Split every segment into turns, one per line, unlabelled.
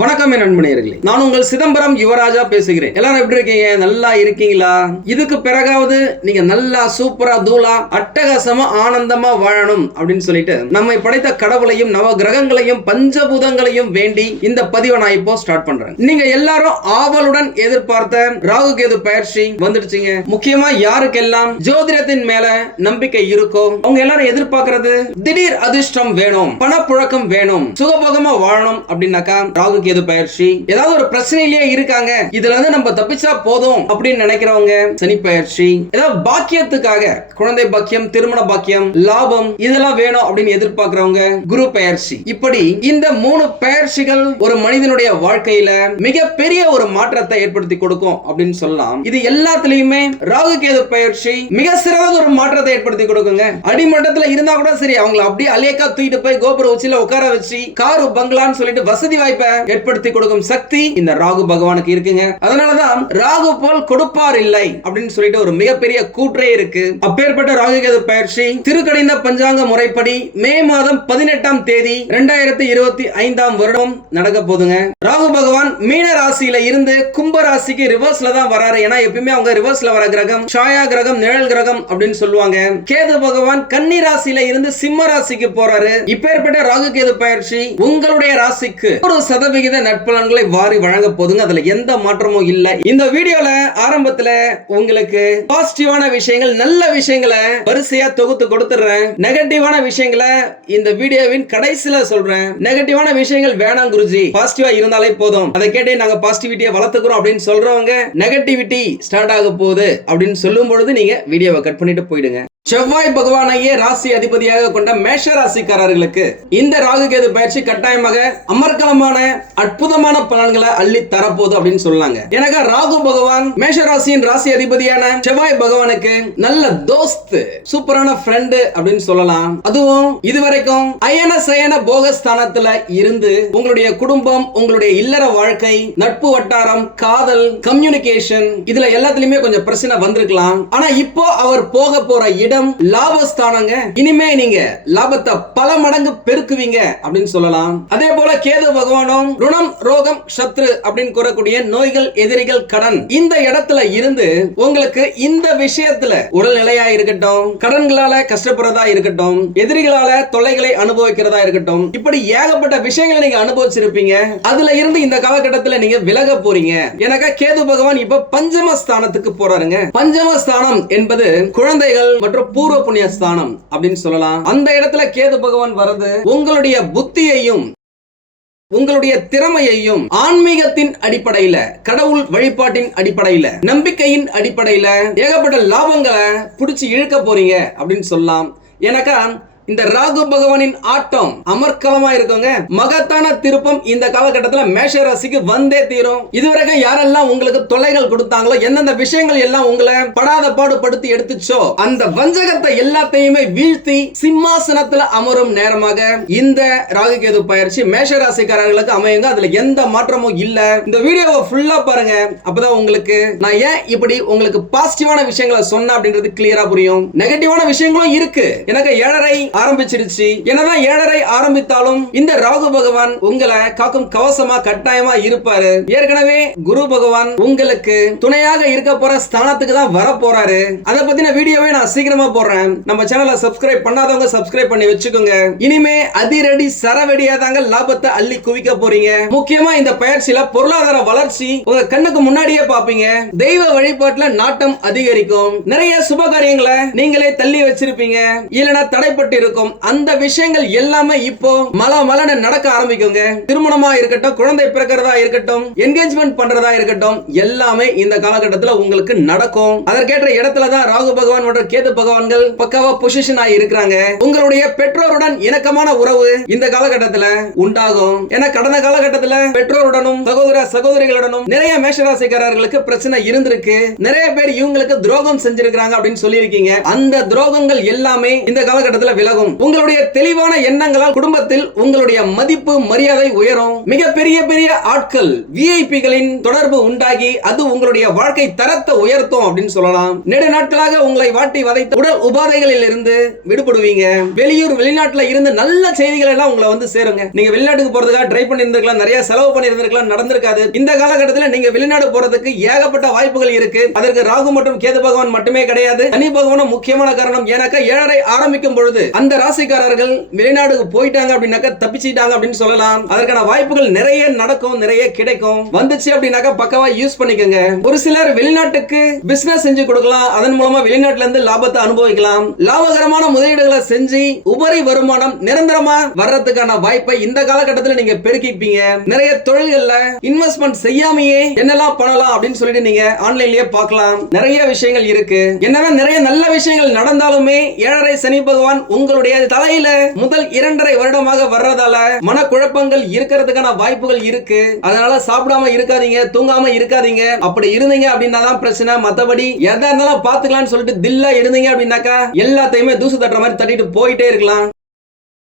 வணக்கம் என் நண்பனேர்களே நான் உங்கள் சிதம்பரம் யுவராஜா பேசுகிறேன் எல்லாரும் எப்படி இருக்கீங்க நல்லா இருக்கீங்களா இதுக்கு பிறகாவது நீங்க நல்லா சூப்பரா தூளா அட்டகாசமா ஆனந்தமா வாழணும் அப்படின்னு சொல்லிட்டு நம்மை படைத்த கடவுளையும் நவ கிரகங்களையும் பஞ்சபூதங்களையும் வேண்டி இந்த பதிவை நான் இப்போ ஸ்டார்ட் பண்றேன் நீங்க எல்லாரும் ஆவலுடன் எதிர்பார்த்த ராகு கேது பயிற்சி வந்துடுச்சுங்க முக்கியமா யாருக்கெல்லாம் ஜோதிடத்தின் மேல நம்பிக்கை இருக்கோ அவங்க எல்லாரும் எதிர்பார்க்கறது திடீர் அதிர்ஷ்டம் வேணும் பணப்புழக்கம் வேணும் சுகபோகமா வாழணும் அப்படின்னாக்கா ராகு ராகு கேது பயிற்சி ஏதாவது ஒரு பிரச்சனையிலேயே இருக்காங்க இதுல இருந்து நம்ம தப்பிச்சா போதும் அப்படின்னு நினைக்கிறவங்க சனி பயிற்சி ஏதாவது பாக்கியத்துக்காக குழந்தை பாக்கியம் திருமண பாக்கியம் லாபம் இதெல்லாம் வேணும் அப்படின்னு எதிர்பார்க்கிறவங்க குரு பயிற்சி இப்படி இந்த மூணு பயிற்சிகள் ஒரு மனிதனுடைய வாழ்க்கையில மிகப்பெரிய ஒரு மாற்றத்தை ஏற்படுத்தி கொடுக்கும் அப்படின்னு சொல்லலாம் இது எல்லாத்துலயுமே ராகு கேது பயிற்சி மிக சிறந்த ஒரு மாற்றத்தை ஏற்படுத்தி கொடுக்குங்க அடிமட்டத்துல இருந்தா கூட சரி அவங்களை அப்படியே அலேக்கா தூக்கிட்டு போய் கோபுர உச்சியில உட்கார வச்சு கார் பங்களான்னு சொல்லிட்டு வசதி வாய்ப்பை ஏற்படுத்தி கொடுக்கும் சக்தி இந்த ராகு பகவானுக்கு இருக்குங்க அதனாலதான் ராகு போல் கொடுப்பார் இல்லை அப்படின்னு சொல்லிட்டு ஒரு மிகப்பெரிய கூற்றே இருக்கு அப்பேற்பட்ட ராகு கேது பயிற்சி திருக்கடைந்த பஞ்சாங்க முறைப்படி மே மாதம் பதினெட்டாம் தேதி இரண்டாயிரத்தி இருபத்தி ஐந்தாம் வருடம் நடக்க போதுங்க ராகு பகவான் மீன ராசியில இருந்து கும்ப ராசிக்கு ரிவர்ஸ்ல தான் வராரு ஏன்னா எப்பயுமே அவங்க ரிவர்ஸ்ல வர கிரகம் சாயா கிரகம் நிழல் கிரகம் அப்படின்னு சொல்லுவாங்க கேது பகவான் கன்னி ராசியில இருந்து சிம்ம ராசிக்கு போறாரு இப்பேற்பட்ட ராகு கேது பயிற்சி உங்களுடைய ராசிக்கு ஒரு சதவீதம் விகித நட்பலன்களை வாரி வழங்க போதுங்க அதுல எந்த மாற்றமும் இல்லை இந்த வீடியோல ஆரம்பத்துல உங்களுக்கு பாசிட்டிவான விஷயங்கள் நல்ல விஷயங்களை வரிசையா தொகுத்து கொடுத்துறேன் நெகட்டிவான விஷயங்களை இந்த வீடியோவின் கடைசியில சொல்றேன் நெகட்டிவான விஷயங்கள் வேணாம் குருஜி பாசிட்டிவா இருந்தாலே போதும் அதை கேட்டே நாங்க பாசிட்டிவிட்டியை வளர்த்துக்கிறோம் அப்படின்னு சொல்றவங்க நெகட்டிவிட்டி ஸ்டார்ட் ஆக போகுது அப்படின்னு சொல்லும் பொழுது நீங்க வீடியோவை கட் பண்ணிட்டு போயிடுங்க செவ்வாய் பகவானையே ராசி அதிபதியாக கொண்ட மேஷ ராசிக்காரர்களுக்கு இந்த ராகு கேது பயிற்சி கட்டாயமாக அமர்கலமான அற்புதமான பலன்களை அள்ளி தரப்போகுது அப்படின்னு சொல்லாங்க எனக்கு ராகு பகவான் மேஷ ராசியின் ராசி அதிபதியான செவ்வாய் பகவானுக்கு நல்ல தோஸ்து சூப்பரான ஃப்ரெண்டு அப்படின்னு சொல்லலாம் அதுவும் இதுவரைக்கும் அயன சயன போக ஸ்தானத்துல இருந்து உங்களுடைய குடும்பம் உங்களுடைய இல்லற வாழ்க்கை நட்பு வட்டாரம் காதல் கம்யூனிகேஷன் இதுல எல்லாத்துலயுமே கொஞ்சம் பிரச்சனை வந்திருக்கலாம் ஆனா இப்போ அவர் போக போற இடம் லாபஸ்தானங்க இனிமே நீங்க லாபத்தை பல மடங்கு பெருக்குவீங்க அப்படின்னு சொல்லலாம் அதே போல கேது பகவானும் ருணம் ரோகம் சத்ரு அப்படின்னு கூறக்கூடிய நோய்கள் எதிரிகள் கடன் இந்த இடத்துல இருந்து உங்களுக்கு இந்த விஷயத்துல உடல்நிலையா இருக்கட்டும் கடன்களால கஷ்டப்படுறதா இருக்கட்டும் எதிரிகளால தொல்லைகளை அனுபவிக்கிறதா இருக்கட்டும் இப்படி ஏகப்பட்ட விஷயங்களை நீங்க அனுபவிச்சிருப்பீங்க அதுல இருந்து இந்த காலகட்டத்துல நீங்க விலக போறீங்க எனக்கா கேது பகவான் இப்ப பஞ்சமஸ்தானத்துக்கு போறாருங்க பஞ்சமஸ்தானம் என்பது குழந்தைகள் மற்றும் ஒரு பூர்வ புண்ணிய ஸ்தானம் அப்படின்னு சொல்லலாம் அந்த இடத்துல கேது பகவான் வர்றது உங்களுடைய புத்தியையும் உங்களுடைய திறமையையும் ஆன்மீகத்தின் அடிப்படையில கடவுள் வழிபாட்டின் அடிப்படையில நம்பிக்கையின் அடிப்படையில ஏகப்பட்ட லாபங்களை பிடிச்சி இழுக்க போறீங்க அப்படின்னு சொல்லலாம் எனக்கா இந்த ராகு பகவானின் ஆட்டம் அமர்க்கலமா இருக்கவங்க மகத்தான திருப்பம் இந்த காலகட்டத்தில் மேஷ ராசிக்கு வந்தே தீரும் இதுவரைக்கும் யாரெல்லாம் உங்களுக்கு தொலைகள் கொடுத்தாங்களோ எந்தெந்த விஷயங்கள் எல்லாம் உங்களை படாத பாடுபடுத்தி எடுத்துச்சோ அந்த வஞ்சகத்தை எல்லாத்தையுமே வீழ்த்தி சிம்மாசனத்துல அமரும் நேரமாக இந்த ராகு கேது பயிற்சி மேஷ ராசிக்காரர்களுக்கு அமையுங்க அதுல எந்த மாற்றமும் இல்ல இந்த வீடியோவை ஃபுல்லா பாருங்க அப்பதான் உங்களுக்கு நான் ஏன் இப்படி உங்களுக்கு பாசிட்டிவான விஷயங்களை சொன்ன அப்படின்றது கிளியரா புரியும் நெகட்டிவான விஷயங்களும் இருக்கு எனக்கு ஏழரை ஆரம்பிச்சிருச்சு என்னதான் ஏழரை ஆரம்பித்தாலும் இந்த ராகு பகவான் உங்களை காக்கும் கவசமா கட்டாயமா இருப்பாரு ஏற்கனவே குரு பகவான் உங்களுக்கு துணையாக இருக்க போற ஸ்தானத்துக்கு தான் வர போறாரு அதை பத்தின வீடியோவை நான் சீக்கிரமா போடுறேன் நம்ம சேனல சப்ஸ்கிரைப் பண்ணாதவங்க சப்ஸ்கிரைப் பண்ணி வச்சுக்கோங்க இனிமே அதிரடி சரவெடியா தாங்க லாபத்தை அள்ளி குவிக்க போறீங்க முக்கியமா இந்த பயிற்சியில பொருளாதார வளர்ச்சி உங்க கண்ணுக்கு முன்னாடியே பாப்பீங்க தெய்வ வழிபாட்டுல நாட்டம் அதிகரிக்கும் நிறைய சுப காரியங்களை நீங்களே தள்ளி வச்சிருப்பீங்க இல்லனா தடைப்பட்டு இருக்கும் அந்த விஷயங்கள் எல்லாமே இப்போ மல மலன நடக்க ஆரம்பிக்குங்க திருமணமா இருக்கட்டும் குழந்தை பிறக்கிறதா இருக்கட்டும் என்கேஜ்மெண்ட் பண்றதா இருக்கட்டும் எல்லாமே இந்த காலகட்டத்தில் உங்களுக்கு நடக்கும் அதற்கேற்ற இடத்துல தான் ராகு பகவான் மற்றும் கேது பகவான்கள் பக்காவா பொசிஷன் ஆகி இருக்கிறாங்க உங்களுடைய பெற்றோருடன் இணக்கமான உறவு இந்த காலகட்டத்தில் உண்டாகும் என கடந்த காலகட்டத்தில் பெற்றோருடனும் சகோதர சகோதரிகளுடனும் நிறைய மேஷராசிக்காரர்களுக்கு பிரச்சனை இருந்திருக்கு நிறைய பேர் இவங்களுக்கு துரோகம் செஞ்சிருக்கிறாங்க அப்படின்னு சொல்லியிருக்கீங்க அந்த துரோகங்கள் எல்லாமே இந்த காலகட்டத்தில் விலக விலகும் உங்களுடைய தெளிவான எண்ணங்களால் குடும்பத்தில் உங்களுடைய மதிப்பு மரியாதை உயரும் மிக பெரிய பெரிய ஆட்கள் விஐபிகளின் தொடர்பு உண்டாகி அது உங்களுடைய வாழ்க்கை தரத்தை உயர்த்தும் அப்படின்னு சொல்லலாம் நெடு நாட்களாக உங்களை வாட்டி வதைத்த உடல் உபாதைகளில் இருந்து விடுபடுவீங்க வெளியூர் வெளிநாட்டுல இருந்து நல்ல செய்திகள் எல்லாம் உங்களை வந்து சேருங்க நீங்க வெளிநாட்டுக்கு போறதுக்காக ட்ரை பண்ணி இருந்திருக்கலாம் நிறைய செலவு பண்ணி இருந்திருக்கலாம் நடந்திருக்காது இந்த காலகட்டத்தில் நீங்க வெளிநாடு போறதுக்கு ஏகப்பட்ட வாய்ப்புகள் இருக்கு அதற்கு ராகு மற்றும் கேது பகவான் மட்டுமே கிடையாது சனி பகவானும் முக்கியமான காரணம் ஏன்னாக்கா ஏழரை ஆரம்பிக்கும் பொழுது அந்த ராசிக்காரர்கள் வெளிநாடுக்கு போயிட்டாங்க அப்படின்னாக்கா தப்பிச்சிட்டாங்க அப்படின்னு சொல்லலாம் அதற்கான வாய்ப்புகள் நிறைய நடக்கும் நிறைய கிடைக்கும் வந்துச்சு அப்படின்னாக்க பக்கவா யூஸ் பண்ணிக்கோங்க ஒரு சிலர் வெளிநாட்டுக்கு பிசினஸ் செஞ்சு கொடுக்கலாம் அதன் மூலமா வெளிநாட்டுல இருந்து லாபத்தை அனுபவிக்கலாம் லாபகரமான முதலீடுகளை செஞ்சு உபரி வருமானம் நிரந்தரமா வர்றதுக்கான வாய்ப்பை இந்த காலகட்டத்தில் நீங்க பெருக்கிப்பீங்க நிறைய தொழில்கள்ல இன்வெஸ்ட்மெண்ட் செய்யாமையே என்னெல்லாம் பண்ணலாம் அப்படின்னு சொல்லிட்டு நீங்க ஆன்லைன்லயே பார்க்கலாம் நிறைய விஷயங்கள் இருக்கு என்னதான் நிறைய நல்ல விஷயங்கள் நடந்தாலுமே ஏழரை சனி பகவான் உங்க உங்களுடைய தலையில முதல் இரண்டரை வருடமாக வர்றதால மனக்குழப்பங்கள் இருக்கிறதுக்கான வாய்ப்புகள் இருக்கு அதனால சாப்பிடாம இருக்காதீங்க தூங்காம இருக்காதீங்க அப்படி இருந்தீங்க அப்படின்னா தான் பிரச்சனை மத்தபடி எதா இருந்தாலும் பாத்துக்கலாம்னு சொல்லிட்டு தில்லா இருந்தீங்க அப்படின்னாக்கா எல்லாத்தையுமே தூசு தட்டுற மாதிரி தட்டிட்டு போயிட்டே இருக்கலாம்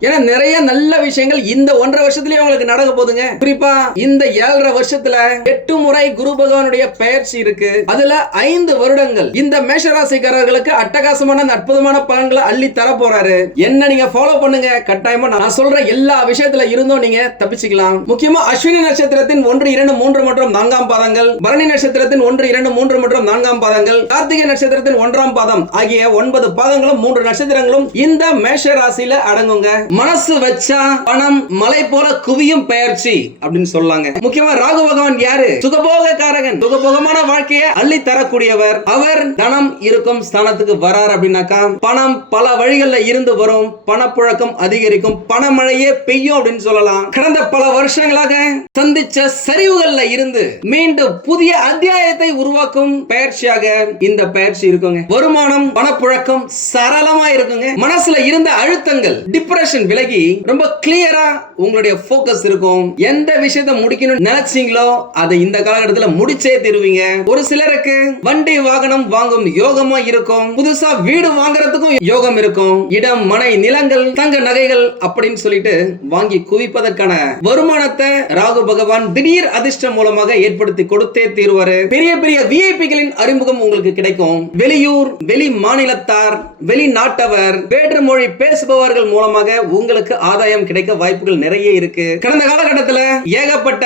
ஏன்னா நிறைய நல்ல விஷயங்கள் இந்த ஒன்றரை வருஷத்துலயே உங்களுக்கு நடக்க போதுங்க குறிப்பா இந்த ஏழரை வருஷத்துல எட்டு முறை குரு பகவானுடைய பயிற்சி இருக்கு அதுல ஐந்து வருடங்கள் இந்த மேஷராசிக்காரர்களுக்கு அட்டகாசமான அற்புதமான பலன்களை அள்ளி தர போறாரு என்ன நீங்க ஃபாலோ பண்ணுங்க கட்டாயமா நான் சொல்ற எல்லா விஷயத்துல இருந்தும் நீங்க தப்பிச்சுக்கலாம் முக்கியமா அஸ்வினி நட்சத்திரத்தின் ஒன்று இரண்டு மூன்று மற்றும் நான்காம் பாதங்கள் பரணி நட்சத்திரத்தின் ஒன்று இரண்டு மூன்று மற்றும் நான்காம் பாதங்கள் கார்த்திகை நட்சத்திரத்தின் ஒன்றாம் பாதம் ஆகிய ஒன்பது பாதங்களும் மூன்று நட்சத்திரங்களும் இந்த மேஷ ராசியில அடங்குங்க மனசு வச்சா பணம் மலை போல குவியும் பெயர்ச்சி அப்படின்னு சொல்லாங்க முக்கியமா ராகு பகவான் யாரு சுகபோக காரகன் சுகபோகமான வாழ்க்கையை அள்ளி தரக்கூடியவர் அவர் தனம் இருக்கும் ஸ்தானத்துக்கு வரார் அப்படின்னாக்கா பணம் பல வழிகள்ல இருந்து வரும் பணப்புழக்கம் அதிகரிக்கும் பணமழையே பெய்யும் அப்படின்னு சொல்லலாம் கடந்த பல வருஷங்களாக சந்திச்ச சரிவுகள்ல இருந்து மீண்டும் புதிய அத்தியாயத்தை உருவாக்கும் பயிற்சியாக இந்த பயிற்சி இருக்குங்க வருமானம் பணப்புழக்கம் சரளமா இருக்குங்க மனசுல இருந்த அழுத்தங்கள் டிப்ரெஷன் டிஸ்ட்ராக்ஷன் விலகி ரொம்ப கிளியரா உங்களுடைய போக்கஸ் இருக்கும் எந்த விஷயத்த முடிக்கணும் நினைச்சீங்களோ அதை இந்த காலகட்டத்தில் முடிச்சே தருவீங்க ஒரு சிலருக்கு வண்டி வாகனம் வாங்கும் யோகமா இருக்கும் புதுசா வீடு வாங்குறதுக்கும் யோகம் இருக்கும் இடம் மனை நிலங்கள் தங்க நகைகள் அப்படின்னு சொல்லிட்டு வாங்கி குவிப்பதற்கான வருமானத்தை ராகு பகவான் திடீர் அதிர்ஷ்டம் மூலமாக ஏற்படுத்தி கொடுத்தே தீர்வாரு பெரிய பெரிய விஐபிகளின் அறிமுகம் உங்களுக்கு கிடைக்கும் வெளியூர் வெளி மாநிலத்தார் வெளிநாட்டவர் வேற்று மொழி பேசுபவர்கள் மூலமாக உங்களுக்கு ஆதாயம் கிடைக்க வாய்ப்புகள் நிறைய இருக்கு கடந்த காலகட்டத்தில் ஏகப்பட்ட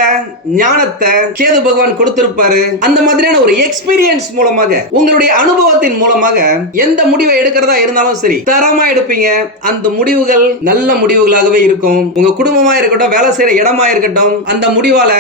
ஞானத்தை கேது பகவான் கொடுத்திருப்பாரு அந்த மாதிரியான ஒரு எக்ஸ்பீரியன்ஸ் மூலமாக உங்களுடைய அனுபவத்தின் மூலமாக எந்த முடிவை எடுக்கிறதா இருந்தாலும் சரி தரமா எடுப்பீங்க அந்த முடிவுகள் நல்ல முடிவுகளாகவே இருக்கும் உங்க குடும்பமா இருக்கட்டும் வேலை செய்யற இடமா இருக்கட்டும் அந்த முடிவால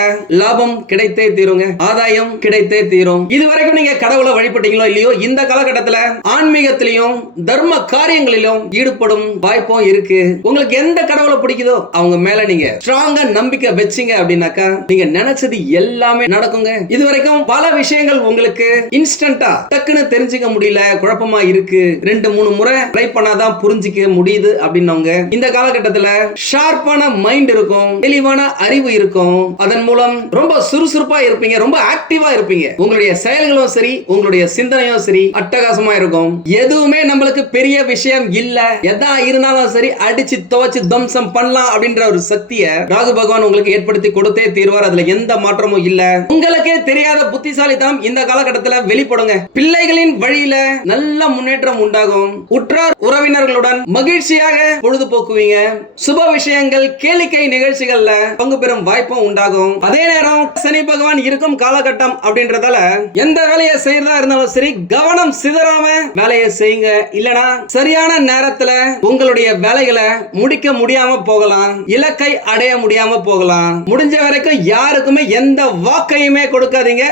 லாபம் கிடைத்தே தீருங்க ஆதாயம் கிடைத்தே தீரும் இதுவரைக்கும் நீங்க கடவுளை வழிபட்டீங்களோ இல்லையோ இந்த காலகட்டத்தில் ஆன்மீகத்திலையும் தர்ம காரியங்களிலும் ஈடுபடும் வாய்ப்பும் இருக்கு உங்களுக்கு எந்த கடவுளை பிடிக்குதோ அவங்க மேல நீங்க ஸ்ட்ராங்கா நம்பிக்கை வச்சீங்க அப்படின்னாக்கா நீங்க நினைச்சது எல்லாமே நடக்குங்க இது வரைக்கும் பல விஷயங்கள் உங்களுக்கு இன்ஸ்டன்டா டக்குன்னு தெரிஞ்சுக்க முடியல குழப்பமா இருக்கு ரெண்டு மூணு முறை ட்ரை பண்ணாதான் புரிஞ்சுக்க முடியுது அப்படின்னவங்க இந்த காலகட்டத்துல ஷார்ப்பான மைண்ட் இருக்கும் தெளிவான அறிவு இருக்கும் அதன் மூலம் ரொம்ப சுறுசுறுப்பா இருப்பீங்க ரொம்ப ஆக்டிவா இருப்பீங்க உங்களுடைய செயல்களும் சரி உங்களுடைய சிந்தனையும் சரி அட்டகாசமா இருக்கும் எதுவுமே நம்மளுக்கு பெரிய விஷயம் இல்ல எதா இருந்தாலும் சரி அடிச்சு துவைச்சு தம்சம் பண்ணலாம் அப்படின்ற ஒரு சக்தியை ராகு பகவான் உங்களுக்கு ஏற்படுத்தி கொடுத்தே தீர்வார் அதுல எந்த மாற்றமும் இல்ல உங்களுக்கே தெரியாத புத்திசாலித்தனம் இந்த காலகட்டத்தில் வெளிப்படுங்க பிள்ளைகளின் வழியில நல்ல முன்னேற்றம் உண்டாகும் உற்றார் உறவினர்களுடன் மகிழ்ச்சியாக பொழுது போக்குவீங்க சுப விஷயங்கள் கேளிக்கை நிகழ்ச்சிகள்ல பங்கு பெறும் வாய்ப்பும் உண்டாகும் அதே நேரம் சனி பகவான் இருக்கும் காலகட்டம் அப்படின்றதால எந்த வேலையை செய்யறதா இருந்தாலும் சரி கவனம் சிதறாம வேலையை செய்யுங்க இல்லனா சரியான நேரத்துல உங்களுடைய வேலைகளை முடிக்க முடியாம போகலாம் இலக்கை அடைய முடியாம போகலாம் முடிஞ்ச வரைக்கும் யாருக்குமே எந்த வாக்கையுமே கொடுக்காதீங்க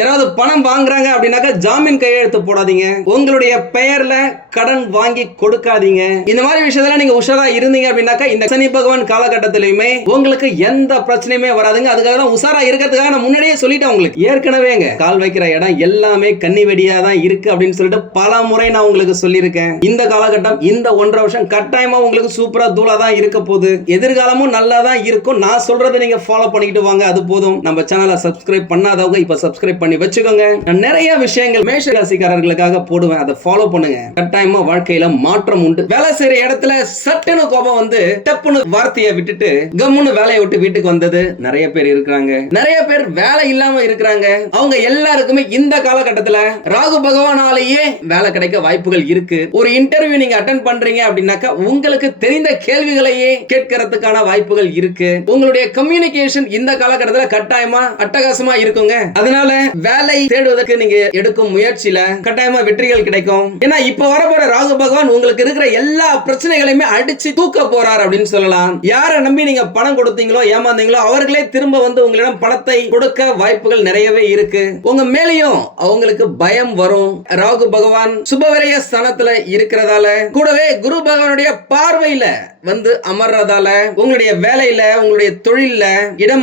யாராவது பணம் வாங்குறாங்க அப்படின்னாக்கா ஜாமீன் கையெழுத்து போடாதீங்க உங்களுடைய பெயர்ல கடன் வாங்கி கொடுக்காதீங்க இந்த மாதிரி விஷயத்துல நீங்க உஷாரா இருந்தீங்க அப்படின்னாக்கா இந்த சனி பகவான் காலகட்டத்திலயுமே உங்களுக்கு எந்த பிரச்சனையுமே வராதுங்க அதுக்காக தான் உஷாரா இருக்கிறதுக்காக நான் முன்னாடியே சொல்லிட்டேன் உங்களுக்கு ஏற்கனவேங்க கால் வைக்கிற இடம் எல்லாமே கண்ணி வெடியா தான் இருக்கு அப்படின்னு சொல்லிட்டு பல முறை நான் உங்களுக்கு சொல்லியிருக்கேன் இந்த காலகட்டம் இந்த ஒன்றரை வருஷம் கட்டாயமா உங்களுக்கு சூப்பரா தூளா தான் இருக்க போகுது எதிர்காலமும் நல்லா தான் இருக்கும் நான் சொல்றதை நீங்க ஃபாலோ பண்ணிக்கிட்டு வாங்க அது போதும் நம்ம சேனலை சப்ஸ்கிரைப் பண்ணாதவங்க இப்ப சப்ஸ்கிரைப் பண்ணி பண்ணி வச்சுக்கோங்க நான் நிறைய விஷயங்கள் மேஷ ராசிக்காரர்களுக்காக போடுவேன் அதை ஃபாலோ பண்ணுங்க கட்டாயமா வாழ்க்கையில மாற்றம் உண்டு வேலை செய்யற இடத்துல சட்டுன்னு கோபம் வந்து டப்புன்னு வார்த்தையை விட்டுட்டு கம்முன்னு வேலையை விட்டு வீட்டுக்கு வந்தது நிறைய பேர் இருக்கிறாங்க நிறைய பேர் வேலை இல்லாம இருக்கிறாங்க அவங்க எல்லாருக்குமே இந்த காலகட்டத்துல ராகு பகவானாலேயே வேலை கிடைக்க வாய்ப்புகள் இருக்கு ஒரு இன்டர்வியூ நீங்க அட்டன் பண்றீங்க அப்படின்னாக்கா உங்களுக்கு தெரிந்த கேள்விகளையே கேட்கறதுக்கான வாய்ப்புகள் இருக்கு உங்களுடைய கம்யூனிகேஷன் இந்த காலகட்டத்தில் கட்டாயமா அட்டகாசமா இருக்குங்க அதனால வேலை தேடுவதற்கு நீங்க எடுக்கும் முயற்சியில கட்டாயமா வெற்றிகள் கிடைக்கும் ஏன்னா இப்ப வரப்போற ராகு பகவான் உங்களுக்கு இருக்கிற எல்லா பிரச்சனைகளையுமே அடிச்சு தூக்க போறார் அப்படின்னு சொல்லலாம் யாரை நம்பி நீங்க பணம் கொடுத்தீங்களோ ஏமாந்தீங்களோ அவர்களே திரும்ப வந்து உங்களிடம் பணத்தை கொடுக்க வாய்ப்புகள் நிறையவே இருக்கு உங்க மேலையும் அவங்களுக்கு பயம் வரும் ராகு பகவான் சுபவரைய ஸ்தானத்துல இருக்கிறதால கூடவே குரு பகவானுடைய பார்வையில வந்து அமர்றதால உங்களுடைய வேலையில உங்களுடைய தொழில்ல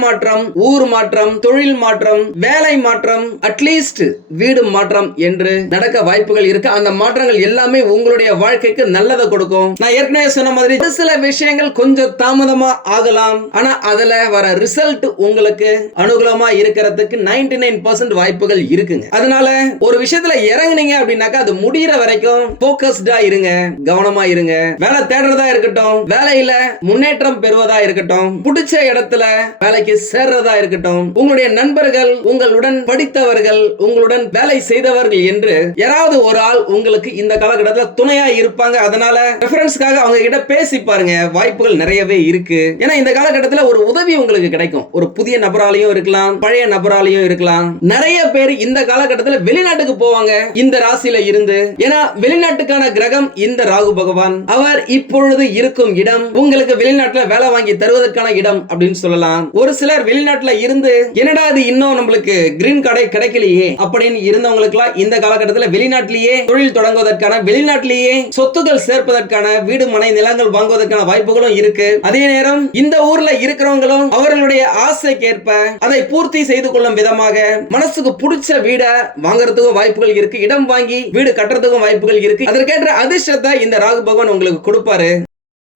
மாற்றம் ஊர் மாற்றம் தொழில் மாற்றம் வேலை மாற்றம் மாற்றம் அட்லீஸ்ட் வீடு மாற்றம் என்று நடக்க வாய்ப்புகள் இருக்கு அந்த மாற்றங்கள் எல்லாமே உங்களுடைய வாழ்க்கைக்கு நல்லதை கொடுக்கும் நான் ஏற்கனவே சொன்ன மாதிரி ஒரு சில விஷயங்கள் கொஞ்சம் தாமதமா ஆகலாம் ஆனா அதுல வர ரிசல்ட் உங்களுக்கு அனுகூலமா இருக்கிறதுக்கு நைன்டி நைன் பர்சன்ட் வாய்ப்புகள் இருக்குங்க அதனால ஒரு விஷயத்துல இறங்குனீங்க அப்படின்னாக்கா அது முடிகிற வரைக்கும் போக்கஸ்டா இருங்க கவனமா இருங்க வேலை தேடுறதா இருக்கட்டும் வேலையில முன்னேற்றம் பெறுவதா இருக்கட்டும் பிடிச்ச இடத்துல வேலைக்கு சேர்றதா இருக்கட்டும் உங்களுடைய நண்பர்கள் உங்களுடன் படி படித்தவர்கள் உங்களுடன் வேலை செய்தவர்கள் என்று யாராவது ஒரு ஆள் உங்களுக்கு இந்த காலகட்டத்தில் துணையா இருப்பாங்க அதனால ரெஃபரன்ஸ்க்காக அவங்க கிட்ட பேசி பாருங்க வாய்ப்புகள் நிறையவே இருக்கு ஏன்னா இந்த காலகட்டத்தில் ஒரு உதவி உங்களுக்கு கிடைக்கும் ஒரு புதிய நபராலையும் இருக்கலாம் பழைய நபராலையும் இருக்கலாம் நிறைய பேர் இந்த காலகட்டத்தில் வெளிநாட்டுக்கு போவாங்க இந்த ராசியில இருந்து ஏன்னா வெளிநாட்டுக்கான கிரகம் இந்த ராகு பகவான் அவர் இப்பொழுது இருக்கும் இடம் உங்களுக்கு வெளிநாட்டுல வேலை வாங்கி தருவதற்கான இடம் அப்படின்னு சொல்லலாம் ஒரு சிலர் வெளிநாட்டுல இருந்து என்னடா இது இன்னும் நம்மளுக்கு கிரீன் கார்டு வேலை கிடைக்கலையே அப்படின்னு இருந்தவங்களுக்கு இந்த காலகட்டத்தில் வெளிநாட்டிலேயே தொழில் தொடங்குவதற்கான வெளிநாட்டிலேயே சொத்துக்கள் சேர்ப்பதற்கான வீடு மனை நிலங்கள் வாங்குவதற்கான வாய்ப்புகளும் இருக்கு அதே நேரம் இந்த ஊர்ல இருக்கிறவங்களும் அவர்களுடைய ஆசைக்கேற்ப அதை பூர்த்தி செய்து கொள்ளும் விதமாக மனசுக்கு பிடிச்ச வீடை வாங்குறதுக்கும் வாய்ப்புகள் இருக்கு இடம் வாங்கி வீடு கட்டுறதுக்கும் வாய்ப்புகள் இருக்கு அதற்கேற்ற அதிர்ஷ்டத்தை இந்த ராகு பகவான் உங்களுக்கு கொடுப்பாரு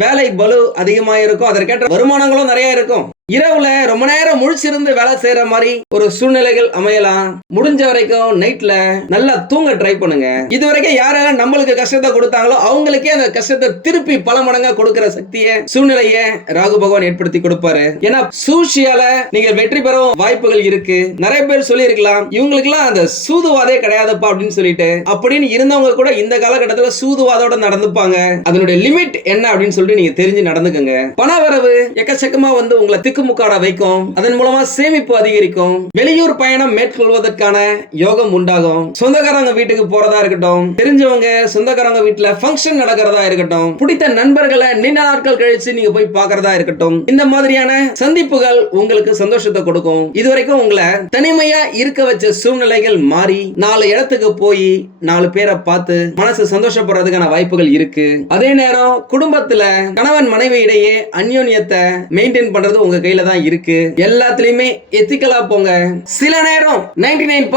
வேலை பலு அதிகமாக இருக்கும் அதற்கேற்ற வருமானங்களும் நிறைய இருக்கும் இரவுல ரொம்ப நேரம் முழிச்சிருந்து வேலை செய்யற மாதிரி ஒரு சூழ்நிலைகள் அமையலாம் முடிஞ்ச வரைக்கும் நைட்ல நல்லா தூங்க ட்ரை பண்ணுங்க இது வரைக்கும் யாரெல்லாம் நம்மளுக்கு கஷ்டத்தை கொடுத்தாங்களோ அவங்களுக்கே அந்த கஷ்டத்தை திருப்பி பல மடங்கா கொடுக்கிற சக்தியை சூழ்நிலைய ராகு பகவான் ஏற்படுத்தி கொடுப்பாரு ஏன்னா சூழ்ச்சியால நீங்க வெற்றி பெறவும் வாய்ப்புகள் இருக்கு நிறைய பேர் சொல்லி இருக்கலாம் இவங்களுக்கு எல்லாம் அந்த சூதுவாதே கிடையாதுப்பா அப்படின்னு சொல்லிட்டு அப்படின்னு இருந்தவங்க கூட இந்த காலகட்டத்துல சூதுவாதோட நடந்துப்பாங்க அதனுடைய லிமிட் என்ன அப்படின்னு சொல்லிட்டு நீங்க தெரிஞ்சு நடந்துக்கங்க பண வரவு எக்கச்சக்கமா வந்து உங்களை திக்குமுக்காட வைக்கும் அதன் மூலமா சேமிப்பு அதிகரிக்கும் வெளியூர் பயணம் மேற்கொள்வதற்கான யோகம் உண்டாகும் சொந்தக்காரங்க வீட்டுக்கு போறதா இருக்கட்டும் தெரிஞ்சவங்க சொந்தக்காரங்க வீட்டுல ஃபங்க்ஷன் நடக்கிறதா இருக்கட்டும் பிடித்த நண்பர்களை நீண்ட நாட்கள் கழிச்சு நீங்க போய் பாக்குறதா இருக்கட்டும் இந்த மாதிரியான சந்திப்புகள் உங்களுக்கு சந்தோஷத்தை கொடுக்கும் இதுவரைக்கும் உங்களை தனிமையா இருக்க வச்ச சூழ்நிலைகள் மாறி நாலு இடத்துக்கு போய் நாலு பேரை பார்த்து மனசு சந்தோஷப்படுறதுக்கான வாய்ப்புகள் இருக்கு அதே நேரம் குடும்பத்துல கணவன் மனைவி இடையே அந்யோன்யத்தை மெயின்டைன் பண்றது உங்க கையில தான் இருக்கு எல்லாத்துலயுமே எத்திக்கலா போங்க சில நேரம் நைன்டி நைன்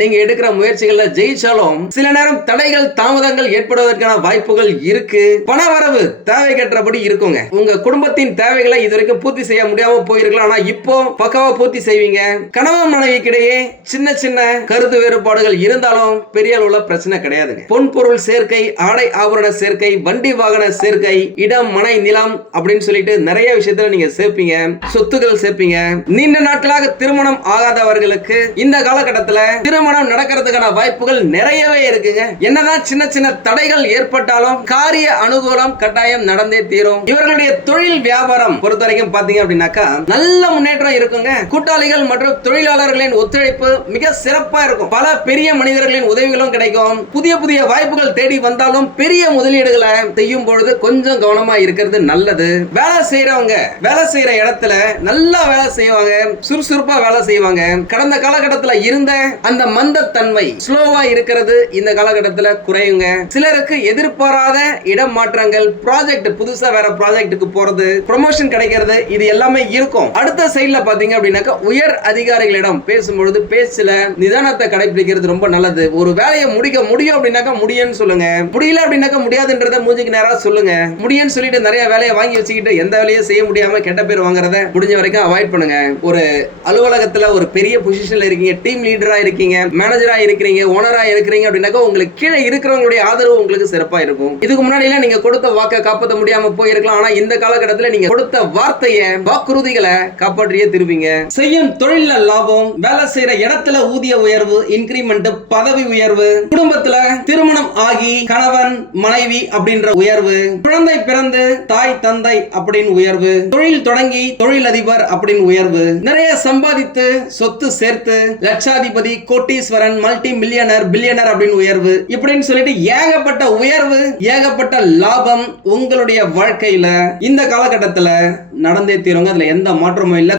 நீங்க எடுக்கிற முயற்சிகள்ல ஜெயிச்சாலும் சில நேரம் தடைகள் தாமதங்கள் ஏற்படுவதற்கான வாய்ப்புகள் இருக்கு பண வரவு தேவை கட்டுறபடி இருக்குங்க உங்க குடும்பத்தின் தேவைகளை இது வரைக்கும் பூர்த்தி செய்ய முடியாம போயிருக்கலாம் ஆனா இப்போ பக்காவா பூர்த்தி செய்வீங்க கணவன் மனைவிக்கிடையே சின்ன சின்ன கருத்து வேறுபாடுகள் இருந்தாலும் பெரிய அளவுல பிரச்சனை கிடையாதுங்க பொன்பொருள் சேர்க்கை ஆடை ஆபரண சேர்க்கை வண்டி வாகன சேர்க்கை இடம் மனை நிலம் அப்படின்னு சொல்லிட்டு நிறைய விஷயத்துல நீங்க சேர்ப்பீங்க சொத்துக்கள் சேர்ப்பீங்க நீண்ட நாட்களாக திருமணம் ஆகாதவர்களுக்கு இந்த காலகட்டத்தில் திருமணம் நடக்கிறதுக்கான வாய்ப்புகள் நிறையவே இருக்குங்க என்னதான் சின்ன சின்ன தடைகள் ஏற்பட்டாலும் காரிய அனுகூலம் கட்டாயம் நடந்தே தீரும் இவர்களுடைய தொழில் வியாபாரம் பொறுத்த வரைக்கும் பாத்தீங்க அப்படின்னாக்கா நல்ல முன்னேற்றம் இருக்குங்க கூட்டாளிகள் மற்றும் தொழிலாளர்களின் ஒத்துழைப்பு மிக சிறப்பா இருக்கும் பல பெரிய மனிதர்களின் உதவிகளும் கிடைக்கும் புதிய புதிய வாய்ப்புகள் தேடி வந்தாலும் பெரிய முதலீடுகளை செய்யும் பொழுது கொஞ்சம் கவனமா இருக்கிறது நல்லது வேலை செய்யறவங்க வேலை செய்யற இடத்துல இடத்துல நல்லா வேலை செய்வாங்க சுறுசுறுப்பா வேலை செய்வாங்க கடந்த காலகட்டத்தில் இருந்த அந்த மந்தத்தன்மை ஸ்லோவா இருக்கிறது இந்த காலகட்டத்தில் குறையுங்க சிலருக்கு எதிர்பாராத இடம் மாற்றங்கள் ப்ராஜெக்ட் புதுசா வேற ப்ராஜெக்டுக்கு போறது ப்ரொமோஷன் கிடைக்கிறது இது எல்லாமே இருக்கும் அடுத்த சைட்ல பாத்தீங்க அப்படின்னாக்கா உயர் அதிகாரிகளிடம் பேசும்பொழுது பேசல நிதானத்தை கடைபிடிக்கிறது ரொம்ப நல்லது ஒரு வேலையை முடிக்க முடியும் அப்படின்னாக்கா முடியும்னு சொல்லுங்க முடியல அப்படின்னாக்கா முடியாதுன்றத மூஞ்சிக்கு நேரா சொல்லுங்க முடியும்னு சொல்லிட்டு நிறைய வேலையை வாங்கி வச்சுக்கிட்டு எந்த வேலையும் செய்ய முடியாம கெட்ட பேர் வாங்குறது அதை முடிஞ்ச வரைக்கும் அவாய்ட் பண்ணுங்க ஒரு அலுவலகத்தில் ஒரு பெரிய பொசிஷன்ல இருக்கீங்க டீம் லீடரா இருக்கீங்க மேனேஜரா இருக்கிறீங்க ஓனரா இருக்கிறீங்க அப்படின்னாக்கா உங்களுக்கு கீழே இருக்கிறவங்களுடைய ஆதரவு உங்களுக்கு சிறப்பா இருக்கும் இதுக்கு முன்னாடியெல்லாம் நீங்க கொடுத்த வாக்கை காப்பாற்ற முடியாம போயிருக்கலாம் ஆனா இந்த காலகட்டத்தில் நீங்க கொடுத்த வார்த்தையை வாக்குறுதிகளை காப்பாற்றியே திருவீங்க செய்யும் தொழில லாபம் வேலை செய்யற இடத்துல ஊதிய உயர்வு இன்கிரிமெண்ட் பதவி உயர்வு குடும்பத்துல திருமணம் ஆகி கணவன் மனைவி அப்படின்ற உயர்வு குழந்தை பிறந்து தாய் தந்தை அப்படின்னு உயர்வு தொழில் தொடங்கி தொழிலதிபர் அப்படின்னு உயர்வு நிறைய சம்பாதித்து சொத்து சேர்த்து லட்சாதிபதி கோட்டீஸ்வரன் மல்டி மில்லியனர் பில்லியனர் அப்படின்னு உயர்வு இப்படின்னு சொல்லிட்டு ஏகப்பட்ட உயர்வு ஏகப்பட்ட லாபம் உங்களுடைய வாழ்க்கையில இந்த காலகட்டத்துல நடந்தே தீருங்க அதுல எந்த மாற்றமும் இல்லை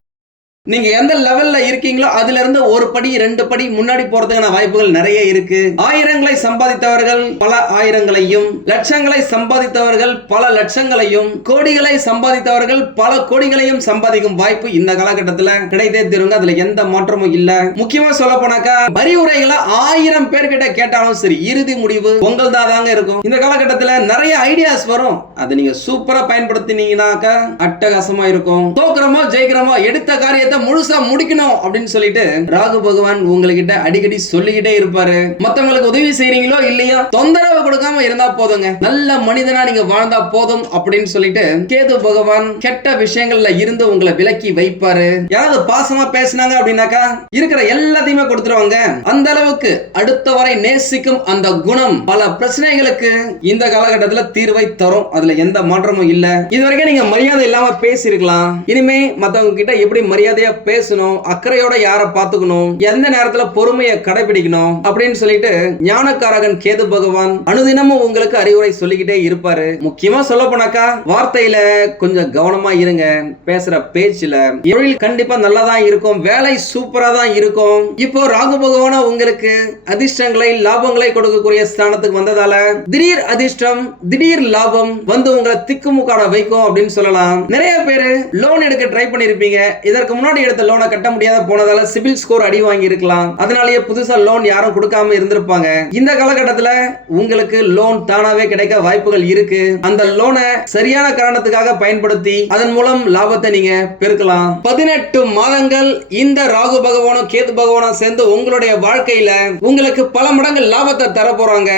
நீங்க எந்த லெவல்ல இருக்கீங்களோ அதுல இருந்து ஒரு படி ரெண்டு படி முன்னாடி போறதுக்கான வாய்ப்புகள் நிறைய இருக்கு ஆயிரங்களை சம்பாதித்தவர்கள் பல ஆயிரங்களையும் லட்சங்களை சம்பாதித்தவர்கள் பல லட்சங்களையும் கோடிகளை சம்பாதித்தவர்கள் பல கோடிகளையும் சம்பாதிக்கும் வாய்ப்பு இந்த காலகட்டத்துல கிடைத்தே தெரியுங்க அதுல எந்த மாற்றமும் இல்ல முக்கியமா சொல்ல போனாக்கா பரிவுரைகளை ஆயிரம் பேர்கிட்ட கேட்டாலும் சரி இறுதி முடிவு உங்கள் தான் தாங்க இருக்கும் இந்த காலகட்டத்துல நிறைய ஐடியாஸ் வரும் அதை நீங்க சூப்பரா பயன்படுத்தினீங்கன்னாக்கா அட்டகாசமா இருக்கும் தோக்கிறமோ ஜெயிக்கிறமோ எடுத்த காரியத்தை விஷயத்த முழுசா முடிக்கணும் அப்படின்னு சொல்லிட்டு ராகு பகவான் உங்ககிட்ட அடிக்கடி சொல்லிக்கிட்டே இருப்பாரு மத்தவங்களுக்கு உதவி செய்யறீங்களோ இல்லையா தொந்தரவு கொடுக்காம இருந்தா போதுங்க நல்ல மனிதனா நீங்க வாழ்ந்தா போதும் அப்படின்னு சொல்லிட்டு கேது பகவான் கெட்ட விஷயங்கள்ல இருந்து உங்களை விலக்கி வைப்பாரு யாராவது பாசமா பேசினாங்க அப்படின்னாக்கா இருக்கிற எல்லாத்தையுமே கொடுத்துருவாங்க அந்த அளவுக்கு அடுத்த வரை நேசிக்கும் அந்த குணம் பல பிரச்சனைகளுக்கு இந்த காலகட்டத்துல தீர்வை தரும் அதுல எந்த மாற்றமும் இல்ல இதுவரைக்கும் நீங்க மரியாதை இல்லாம பேசிருக்கலாம் இனிமே மத்தவங்க கிட்ட எப்படி மரியாதையா அக்கறையா பேசணும் அக்கறையோட யாரை பார்த்துக்கணும் எந்த நேரத்துல பொறுமையை கடைபிடிக்கணும் அப்படின்னு சொல்லிட்டு ஞானக்காரகன் கேது பகவான் அனுதினமும் உங்களுக்கு அறிவுரை சொல்லிக்கிட்டே இருப்பாரு முக்கியமா சொல்ல போனாக்கா வார்த்தையில கொஞ்சம் கவனமா இருங்க பேசுற பேச்சுல எழில் கண்டிப்பா நல்லாதான் இருக்கும் வேலை சூப்பரா தான் இருக்கும் இப்போ ராகு பகவானா உங்களுக்கு அதிர்ஷ்டங்களை லாபங்களை கொடுக்கக்கூடிய ஸ்தானத்துக்கு வந்ததால திடீர் அதிர்ஷ்டம் திடீர் லாபம் வந்து உங்களை திக்குமுக்காட வைக்கும் அப்படின்னு சொல்லலாம் நிறைய பேரு லோன் எடுக்க ட்ரை பண்ணிருப்பீங்க இதற்கு முன்னாடி வாங்கினோட எடுத்த லோனை கட்ட முடியாத போனதால சிபில் ஸ்கோர் அடி வாங்கி இருக்கலாம் அதனாலயே புதுசா லோன் யாரும் கொடுக்காம இருந்திருப்பாங்க இந்த காலகட்டத்துல உங்களுக்கு லோன் தானாவே கிடைக்க வாய்ப்புகள் இருக்கு அந்த லோனை சரியான காரணத்துக்காக பயன்படுத்தி அதன் மூலம் லாபத்தை நீங்க பெருக்கலாம் பதினெட்டு மாதங்கள் இந்த ராகு பகவானும் கேது பகவானும் சேர்ந்து உங்களுடைய வாழ்க்கையில உங்களுக்கு பல மடங்கு லாபத்தை தர போறாங்க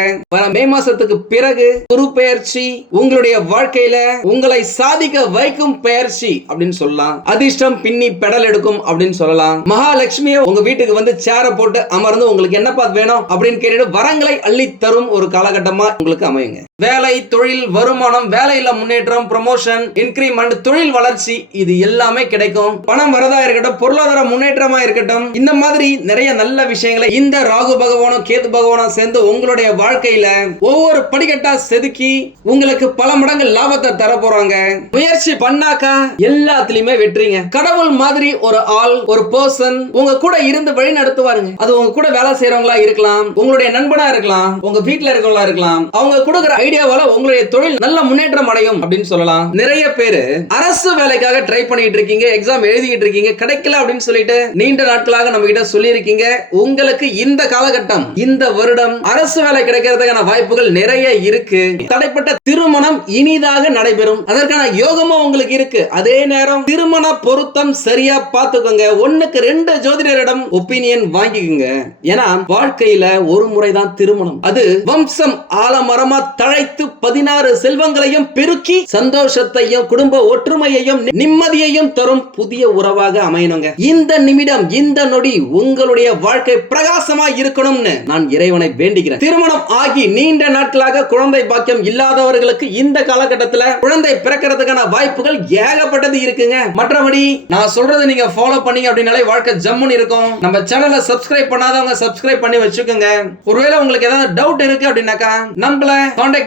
மே மாசத்துக்கு பிறகு குரு பெயர்ச்சி உங்களுடைய வாழ்க்கையில உங்களை சாதிக்க வைக்கும் பெயர்ச்சி அப்படின்னு சொல்லலாம் அதிர்ஷ்டம் பின்னி பெடல் எடுக்கும் அப்படின்னு சொல்லலாம் மகாலட்சுமியை உங்க வீட்டுக்கு வந்து சேர போட்டு அமர்ந்து உங்களுக்கு என்ன பார்த்து வேணும் அப்படின்னு கேட்டுட்டு வரங்களை அள்ளி தரும் ஒரு காலகட்டமா உங்களுக்கு அமையுங்க வேலை தொழில் வருமானம் வேலையில முன்னேற்றம் ப்ரமோஷன் இன்க்ரிமெண்ட் தொழில் வளர்ச்சி இது எல்லாமே கிடைக்கும் பணம் வரதா இருக்கட்டும் பொருளாதார முன்னேற்றமா இருக்கட்டும் இந்த மாதிரி நிறைய நல்ல விஷயங்களை இந்த ராகு பகவானும் கேது பகவானும் சேர்ந்து உங்களுடைய வாழ்க்கையில ஒவ்வொரு படிக்கட்டா செதுக்கி உங்களுக்கு பல மடங்கு லாபத்தை தர போறாங்க முயற்சி பண்ணாக்கா எல்லாத்துலயுமே வெற்றிங்க கடவுள் மாதிரி ஒரு ஆள் ஒரு பர்சன் உங்க கூட இருந்து வழி நடத்துவாருங்க அது உங்க கூட வேலை செய்யறவங்களா இருக்கலாம் உங்களுடைய நண்பனா இருக்கலாம் உங்க வீட்டுல இருக்கவங்களா இருக்கலாம் அவங்க கொடுக்குற ஐடியாவால உங்களுடைய தொழில் நல்ல முன்னேற்றம் அடையும் அப்படின்னு சொல்லலாம் நிறைய பேரு அரசு வேலைக்காக ட்ரை பண்ணிட்டு இருக்கீங்க எக்ஸாம் எழுதிட்டு இருக்கீங்க கிடைக்கல அப்படின்னு சொல்லிட்டு நீண்ட நாட்களாக நம்ம கிட்ட சொல்லி இருக்கீங்க உங்களுக்கு இந்த காலகட்டம் இந்த வருடம் அரசு வேலை கிடைக்கிறதுக்கான வாய்ப்புகள் நிறைய இருக்கு தடைப்பட்ட திருமணம் இனிதாக நடைபெறும் அதற்கான யோகமும் உங்களுக்கு இருக்கு அதே நேரம் திருமண பொருத்தம் சரியா பார்த்துக்கோங்க ஒண்ணுக்கு ரெண்டு ஜோதிடரிடம் ஒப்பீனியன் வாங்கிக்கோங்க ஏன்னா வாழ்க்கையில ஒரு முறைதான் திருமணம் அது வம்சம் ஆலமரமா தழை கரைத்து பதினாறு செல்வங்களையும் பெருக்கி சந்தோஷத்தையும் குடும்ப ஒற்றுமையையும் நிம்மதியையும் தரும் புதிய உறவாக அமையணுங்க இந்த நிமிடம் இந்த நொடி உங்களுடைய வாழ்க்கை பிரகாசமா இருக்கணும்னு நான் இறைவனை வேண்டுகிறேன் திருமணம் ஆகி நீண்ட நாட்களாக குழந்தை பாக்கியம் இல்லாதவர்களுக்கு இந்த காலகட்டத்தில் குழந்தை பிறக்கிறதுக்கான வாய்ப்புகள் ஏகப்பட்டது இருக்குங்க மற்றபடி நான் சொல்றது நீங்க ஃபாலோ பண்ணீங்க அப்படின்னாலே வாழ்க்கை ஜம்முன்னு இருக்கும் நம்ம சேனலை சப்ஸ்கிரைப் பண்ணாதவங்க சப்ஸ்கிரைப் பண்ணி வச்சுக்கோங்க ஒருவேளை உங்களுக்கு ஏதாவது டவுட் இருக்கு அப்படின்னாக்கா நம்மள கான்டாக்ட்